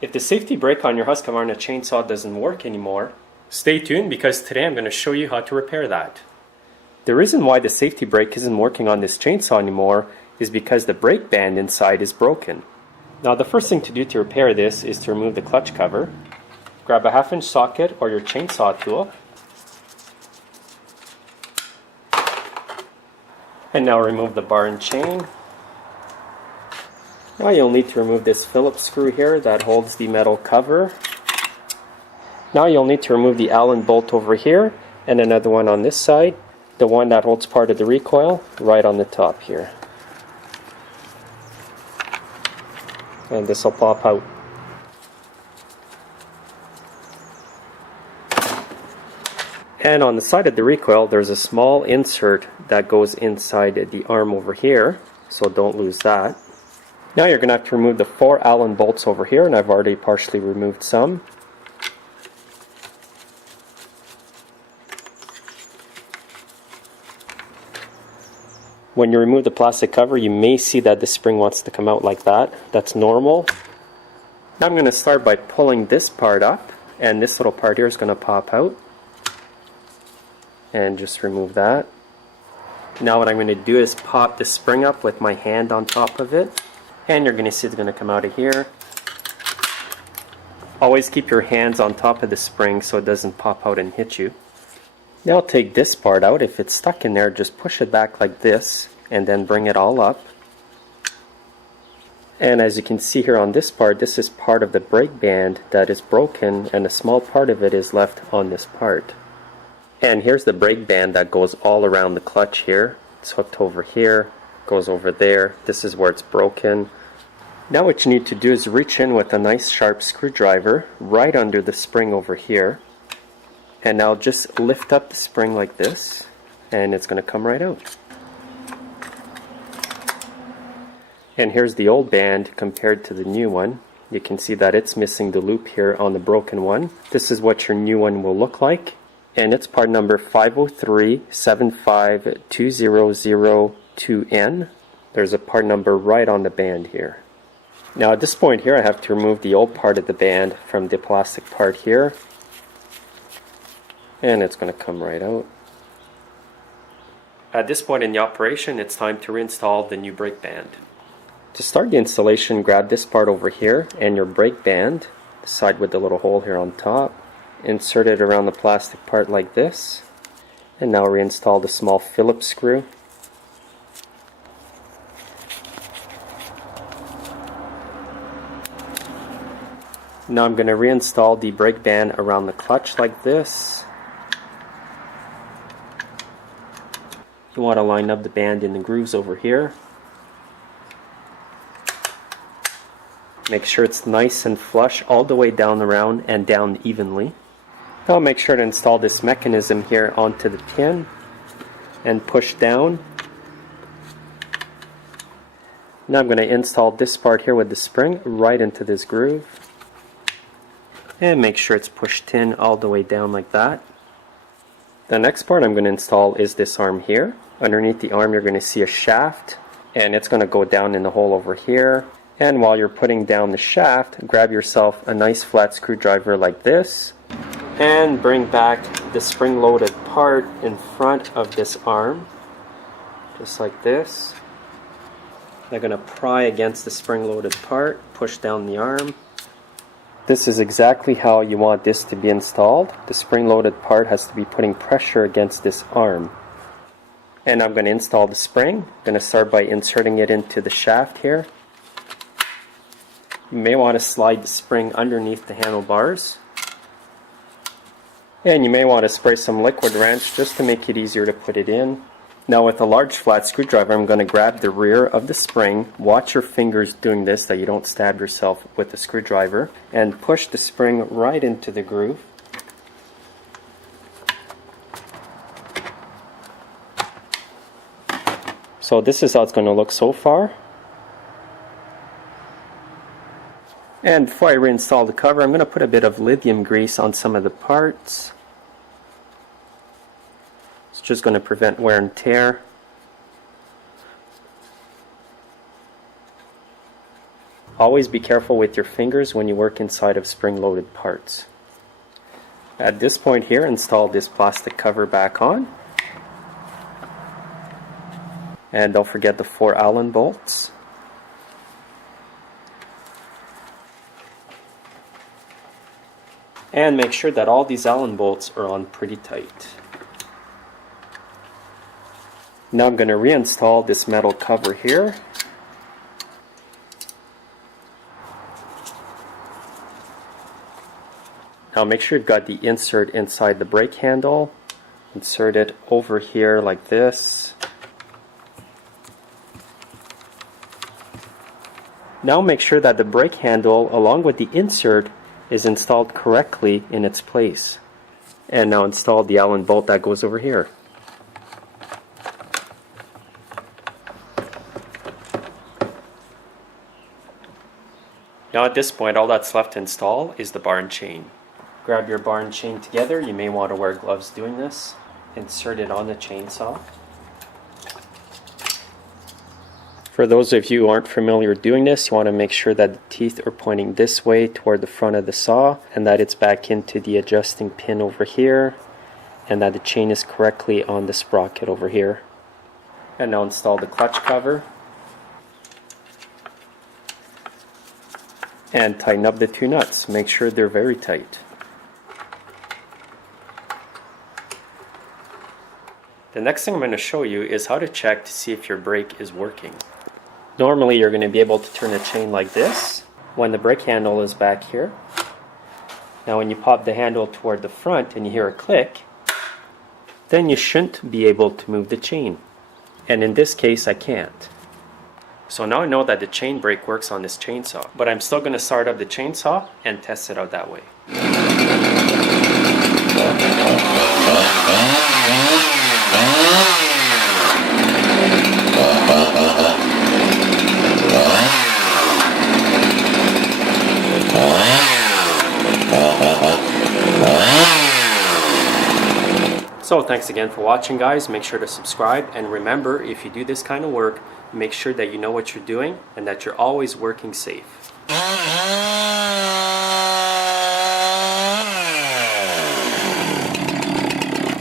If the safety brake on your Husqvarna chainsaw doesn't work anymore, stay tuned because today I'm going to show you how to repair that. The reason why the safety brake isn't working on this chainsaw anymore is because the brake band inside is broken. Now the first thing to do to repair this is to remove the clutch cover. Grab a 1/2 inch socket or your chainsaw tool. And now remove the bar and chain. Now you'll need to remove this Phillips screw here that holds the metal cover. Now you'll need to remove the Allen bolt over here and another one on this side. The one that holds part of the recoil right on the top here. And this will pop out. And on the side of the recoil there's a small insert that goes inside the arm over here, so don't lose that. Now you're going to have to remove the 4 Allen bolts over here, and I've already partially removed some. When you remove the plastic cover, you may see that the spring wants to come out like that. That's normal. Now I'm going to start by pulling this part up, and this little part here is going to pop out. And just remove that. Now what I'm going to do is pop the spring up with my hand on top of it. And you're going to see it's going to come out of here. Always keep your hands on top of the spring so it doesn't pop out and hit you. Now take this part out. If it's stuck in there, just push it back like this and then bring it all up. And as you can see here on this part, this is part of the brake band that is broken, and a small part of it is left on this part. And here's the brake band that goes all around the clutch here. It's hooked over here, goes over there. This is where it's broken. Now what you need to do is reach in with a nice sharp screwdriver right under the spring over here. And now just lift up the spring like this, and it's going to come right out. And here's the old band compared to the new one. You can see that it's missing the loop here on the broken one. This is what your new one will look like. And it's part number 503-7520002N. There's a part number right on the band here. Now at this point here I have to remove the old part of the band from the plastic part here. And it's going to come right out. At this point in the operation, it's time to reinstall the new brake band. To start the installation, grab this part over here and your brake band, the side with the little hole here on top. Insert it around the plastic part like this, and now reinstall the small Phillips screw. Now I'm going to reinstall the brake band around the clutch like this. You want to line up the band in the grooves over here. Make sure it's nice and flush all the way down around and down evenly. Now make sure to install this mechanism here onto the pin and push down. Now I'm going to install this part here with the spring right into this groove. And make sure it's pushed in all the way down like that. The next part I'm going to install is this arm here. Underneath the arm you're going to see a shaft, and it's going to go down in the hole over here. And while you're putting down the shaft, grab yourself a nice flat screwdriver like this. And bring back the spring-loaded part in front of this arm, just like this. They're going to pry against the spring-loaded part, push down the arm. This is exactly how you want this to be installed. The spring-loaded part has to be putting pressure against this arm. And I'm going to install the spring. I'm going to start by inserting it into the shaft here. You may want to slide the spring underneath the handlebars. And you may want to spray some liquid wrench just to make it easier to put it in. Now with a large flat screwdriver I'm going to grab the rear of the spring. Watch your fingers doing this, that you don't stab yourself with the screwdriver. And push the spring right into the groove. So this is how it's going to look so far. And before I reinstall the cover, I'm going to put a bit of lithium grease on some of the parts. It's just going to prevent wear and tear. Always be careful with your fingers when you work inside of spring-loaded parts. At this point here, install this plastic cover back on. And don't forget the 4 Allen bolts. And make sure that all these Allen bolts are on pretty tight. Now I'm going to reinstall this metal cover here. Now make sure you've got the insert inside the brake handle. Insert it over here like this. Now make sure that the brake handle along with the insert is installed correctly in its place. And now install the Allen bolt that goes over here. Now at this point, all that's left to install is the bar and chain. Grab your bar and chain together. You may want to wear gloves doing this. Insert it on the chainsaw. For those of you who aren't familiar with doing this, you want to make sure that the teeth are pointing this way toward the front of the saw, and that it's back into the adjusting pin over here, and that the chain is correctly on the sprocket over here. And now install the clutch cover. And tighten up the 2 nuts. Make sure they're very tight. The next thing I'm going to show you is how to check to see if your brake is working. Normally you're going to be able to turn the chain like this when the brake handle is back here. Now when you pop the handle toward the front and you hear a click, then you shouldn't be able to move the chain. And in this case I can't. So now I know that the chain brake works on this chainsaw, but I'm still going to start up the chainsaw and test it out that way. So thanks again for watching, guys. Make sure to subscribe, and remember, if you do this kind of work, make sure that you know what you're doing and that you're always working safe.